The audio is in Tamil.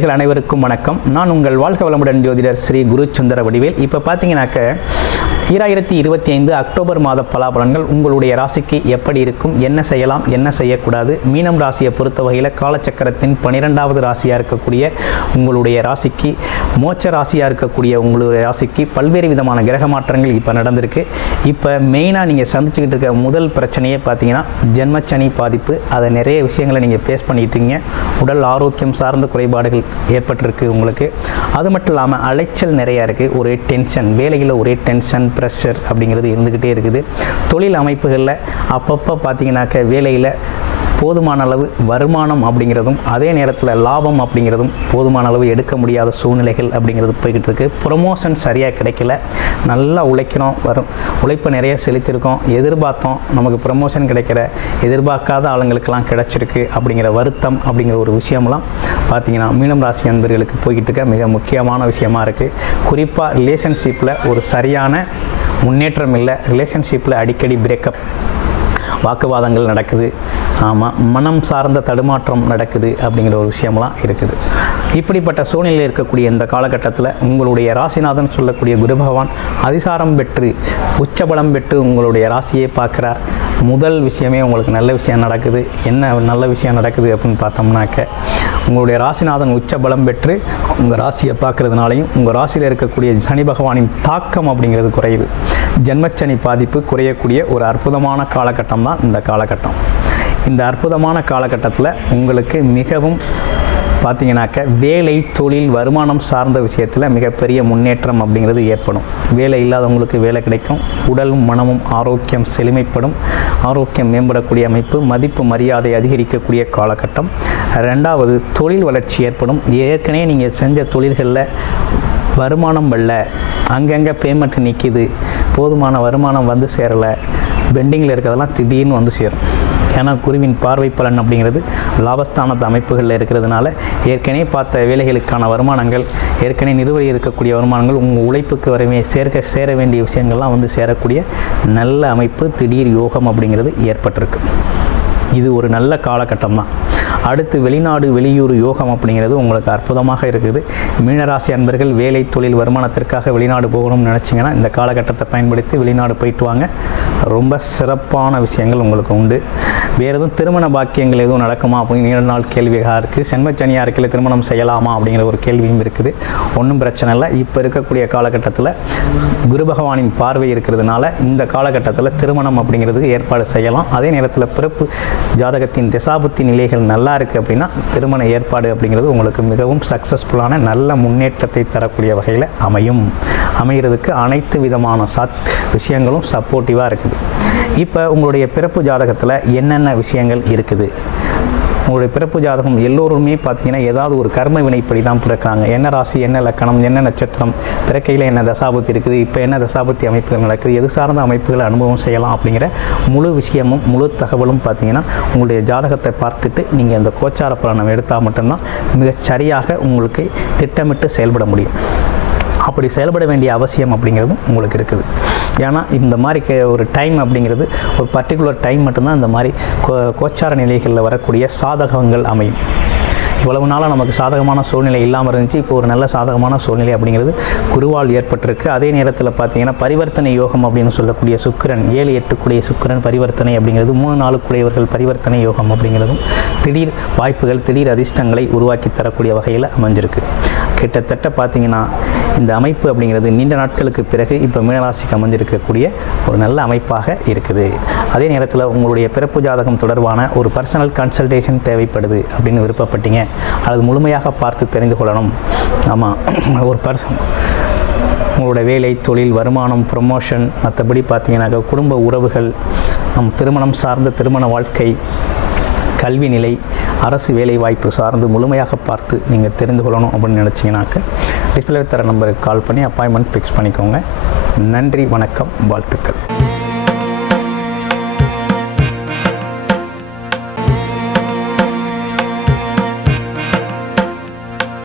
நேயர்கள் அனைவருக்கும் வணக்கம். நான் உங்கள் வாழ்க வளமுடன் ஜோதிடர் ஸ்ரீ குரு சுந்தர வடிவேல். இப்போ பார்த்தீங்கன்னாக்க 2025 அக்டோபர் மாத பலாபலன்கள் உங்களுடைய ராசிக்கு எப்படி இருக்கும், என்ன செய்யலாம், என்ன செய்யக்கூடாது, மீனம் ராசியை பொறுத்த வகையில் காலச்சக்கரத்தின் 12வது ராசியாக இருக்கக்கூடிய உங்களுடைய ராசிக்கு, மோட்ச ராசியாக இருக்கக்கூடிய உங்களுடைய ராசிக்கு பல்வேறு விதமான கிரக மாற்றங்கள் இப்போ நடந்திருக்கு. இப்போ மெயினாக நீங்கள் சந்திச்சுக்கிட்டு இருக்க முதல் பிரச்சனையே பார்த்தீங்கன்னா ஜென்மச்சனி பாதிப்பு. அதை நிறைய விஷயங்களை நீங்கள் ஃபேஸ் பண்ணிட்டீங்க. உடல் ஆரோக்கியம் சார்ந்த குறைபாடுகள் ஏற்பட்டிருக்கு உங்களுக்கு. அது மட்டும் இல்லாமல் அலைச்சல் நிறையா இருக்குது. ஒரே டென்ஷன், வேலையில் ஒரே டென்ஷன், ப்ரெஷர் அப்படிங்கிறது இருந்துக்கிட்டே இருக்குது. தொழில் அமைப்புகளில் அப்பப்போ பார்த்தீங்கன்னாக்க வேலையில் போதுமான அளவு வருமானம் அப்படிங்கிறதும் அதே நேரத்தில் லாபம் அப்படிங்கிறதும் போதுமான அளவு எடுக்க முடியாத சூழ்நிலைகள் அப்படிங்கிறது போய்கிட்டு இருக்குது. ப்ரொமோஷன் சரியாக கிடைக்கல. நல்லா உழைக்கிறோம், உழைப்பை நிறைய செலுத்தியிருக்கோம், எதிர்பார்த்தோம், நமக்கு ப்ரொமோஷன் கிடைக்கிற எதிர்பார்க்காத ஆளுங்களுக்கெல்லாம் கிடைச்சிருக்கு அப்படிங்கிற வருத்தம் அப்படிங்கிற ஒரு விஷயம்லாம் பார்த்தீங்கன்னா மீனம் ராசி அன்பர்களுக்கு போய்கிட்டு இருக்க மிக முக்கியமான விஷயமா இருக்குது. குறிப்பாக ரிலேஷன்ஷிப்பில் ஒரு சரியான முன்னேற்றம் இல்லை. ரிலேஷன்ஷிப்பில் அடிக்கடி பிரேக்கப், வாக்குவாதங்கள் நடக்குது. ஆமாம், மனம் சார்ந்த தடுமாற்றம் நடக்குது அப்படிங்கிற ஒரு விஷயம்லாம் இருக்குது. இப்படிப்பட்ட சூழ்நிலையில் இருக்கக்கூடிய இந்த காலகட்டத்தில் உங்களுடைய ராசிநாதன் சொல்லக்கூடிய குரு பகவான் அதிசாரம் பெற்று உச்சபலம் பெற்று உங்களுடைய ராசியை பார்க்குறார். முதல் விஷயமே உங்களுக்கு நல்ல விஷயம் நடக்குது. என்ன நல்ல விஷயம் நடக்குது அப்படின்னு பார்த்தோம்னாக்க, உங்களுடைய ராசிநாதன் உச்சபலம் பெற்று உங்கள் ராசியை பார்க்குறதுனாலையும் உங்கள் ராசியில் இருக்கக்கூடிய சனி பகவானின் தாக்கம் அப்படிங்கிறது குறையுது. ஜென்மச்சனி பாதிப்பு குறையக்கூடிய ஒரு அற்புதமான காலகட்டம் தான் இந்த காலகட்டம். இந்த அற்புதமான காலகட்டத்தில் உங்களுக்கு மிகவும் பார்த்தீங்கன்னாக்க வேலை, தொழில், வருமானம் சார்ந்த விஷயத்தில் மிகப்பெரிய முன்னேற்றம் அப்படிங்கிறது ஏற்படும். வேலை இல்லாதவங்களுக்கு வேலை கிடைக்கும். உடலும் மனமும் ஆரோக்கியம் செழுமைப்படும். ஆரோக்கியம் மேம்படக்கூடிய அமைப்பு, மதிப்பு மரியாதை அதிகரிக்கக்கூடிய காலகட்டம். ரெண்டாவது, தொழில் வளர்ச்சி ஏற்படும். ஏற்கனவே நீங்கள் செஞ்ச தொழில்களில் வருமானம் வரல, அங்கங்கே பேமெண்ட் நிற்கிது, போதுமான வருமானம் வந்து சேரலை, பெண்டிங்கில் இருக்கிறதெல்லாம் திடீர்னு வந்து சேரும். ஏன்னா குருவின் பார்வை பலன் அப்படிங்கிறது லாபஸ்தானத்து அமைப்புகளில் இருக்கிறதுனால ஏற்கனவே பார்த்த வேலைகளுக்கான வருமானங்கள், ஏற்கனவே நிறுவனம் இருக்கக்கூடிய வருமானங்கள் உங்கள் உழைப்புக்கு சேர வேண்டிய விஷயங்கள்லாம் வந்து சேரக்கூடிய நல்ல அமைப்பு, திடீர் யோகம் அப்படிங்கிறது ஏற்பட்டிருக்கு. இது ஒரு நல்ல காலகட்டம் தான். அடுத்து வெளிநாடு வெளியூர் யோகம் அப்படிங்கிறது உங்களுக்கு அற்புதமாக இருக்குது. மீனராசி அன்பர்கள் வேலை, தொழில், வருமானத்திற்காக வெளிநாடு போகணும்னு நினச்சிங்கன்னா இந்த காலகட்டத்தை பயன்படுத்தி வெளிநாடு போயிட்டு வாங்க. ரொம்ப சிறப்பான விஷயங்கள் உங்களுக்கு உண்டு. வேறு எதுவும் திருமண பாக்கியங்கள் எதுவும் நடக்குமா அப்படின்னு நீண்ட நாள் கேள்வியாக இருக்குது. சென்மச்சனியாக இருக்கையில் திருமணம் செய்யலாமா அப்படிங்கிற ஒரு கேள்வியும் இருக்குது. ஒன்றும் பிரச்சனை இல்லை. இப்போ இருக்கக்கூடிய காலகட்டத்தில் குரு பகவானின் பார்வை இருக்கிறதுனால இந்த காலகட்டத்தில் திருமணம் அப்படிங்கிறதுக்கு ஏற்பாடு செய்யலாம். அதே நேரத்தில் பிறப்பு ஜாதகத்தின் திசாபுத்தி நிலைகள் நல்லா இருக்குது அப்படின்னா திருமண ஏற்பாடு அப்படிங்கிறது உங்களுக்கு மிகவும் சக்ஸஸ்ஃபுல்லான நல்ல முன்னேற்றத்தை தரக்கூடிய வகையில் அமைகிறதுக்கு அனைத்து விதமான விஷயங்களும் சப்போர்ட்டிவாக இருக்குது. இப்போ உங்களுடைய பிறப்பு ஜாதகத்தில் என்னென்ன விஷயங்கள் இருக்குது? உங்களுடைய பிறப்பு ஜாதகம் எல்லோருமே பார்த்தீங்கன்னா ஏதாவது ஒரு கர்ம வினைப்படி தான் பிறக்கிறாங்க. என்ன ராசி, என்ன லக்கணம், என்ன நட்சத்திரம், பிறக்கையில் என்ன தசாபுத்தி இருக்குது, இப்போ என்ன தசாபுத்தி அமைப்புகள் நடக்குது, எது சார்ந்த அமைப்புகளை அனுபவம் செய்யலாம் அப்படிங்கிற முழு விஷயமும் முழு தகவலும் பார்த்தீங்கன்னா உங்களுடைய ஜாதகத்தை பார்த்துட்டு நீங்கள் இந்த கோச்சார பலனை எடுத்தால் மட்டும்தான் மிகச் சரியாக உங்களுக்கு திட்டமிட்டு செயல்பட முடியும். அப்படி செயல்பட வேண்டிய அவசியம் அப்படிங்கிறதும் உங்களுக்கு இருக்குது. ஏன்னா இந்த மாதிரி ஒரு டைம் அப்படிங்கிறது ஒரு பர்டிகுலர் டைம் மட்டும்தான் இந்த மாதிரி கோச்சார நிலைகளில் வரக்கூடிய சாதகங்கள் அமையும். இவ்வளவு நாளாக நமக்கு சாதகமான சூழ்நிலை இல்லாமல் இருந்துச்சு. இப்போ ஒரு நல்ல சாதகமான சூழ்நிலை அப்படிங்கிறது குருவால் ஏற்பட்டிருக்கு. அதே நேரத்தில் பார்த்தீங்கன்னா பரிவர்த்தனை யோகம் அப்படின்னு சொல்லக்கூடிய சுக்கிரன், 7-8 கூடிய சுக்கிரன் பரிவர்த்தனை அப்படிங்கிறது, 3-4 கூடியவர்கள் பரிவர்த்தனை யோகம் அப்படிங்கிறதும் திடீர் வாய்ப்புகள், திடீர் அதிர்ஷ்டங்களை உருவாக்கி தரக்கூடிய வகையில் அமைஞ்சிருக்கு. கிட்டத்தட்ட பார்த்தீங்கன்னா இந்த அமைப்பு அப்படிங்கிறது நீண்ட நாட்களுக்கு பிறகு இப்போ மீனராசிக்கு அமைஞ்சிருக்கக்கூடிய ஒரு நல்ல அமைப்பாக இருக்குது. அதே நேரத்தில் உங்களுடைய பிறப்பு ஜாதகம் தொடர்பான ஒரு பர்சனல் கன்சல்டேஷன் தேவைப்படுது அப்படின்னு விருப்பப்பட்டீங்க, அல்லது முழுமையாக பார்த்து தெரிந்து கொள்ளணும். ஆமாம், ஒரு உங்களோட வேலை, தொழில், வருமானம், ப்ரொமோஷன், மற்றபடி பார்த்தீங்கன்னாக்க குடும்ப உறவுகள், திருமணம் சார்ந்த திருமண வாழ்க்கை, கல்வி நிலை, அரசு வேலை வாய்ப்பு சார்ந்து முழுமையாக பார்த்து நீங்கள் தெரிந்து கொள்ளணும் அப்படின்னு நினச்சிங்கனாக்க டிஸ்பிளே தர நம்பருக்கு கால் பண்ணி அப்பாயின்மெண்ட் ஃபிக்ஸ் பண்ணிக்கோங்க. நன்றி, வணக்கம், வாழ்த்துக்கள்.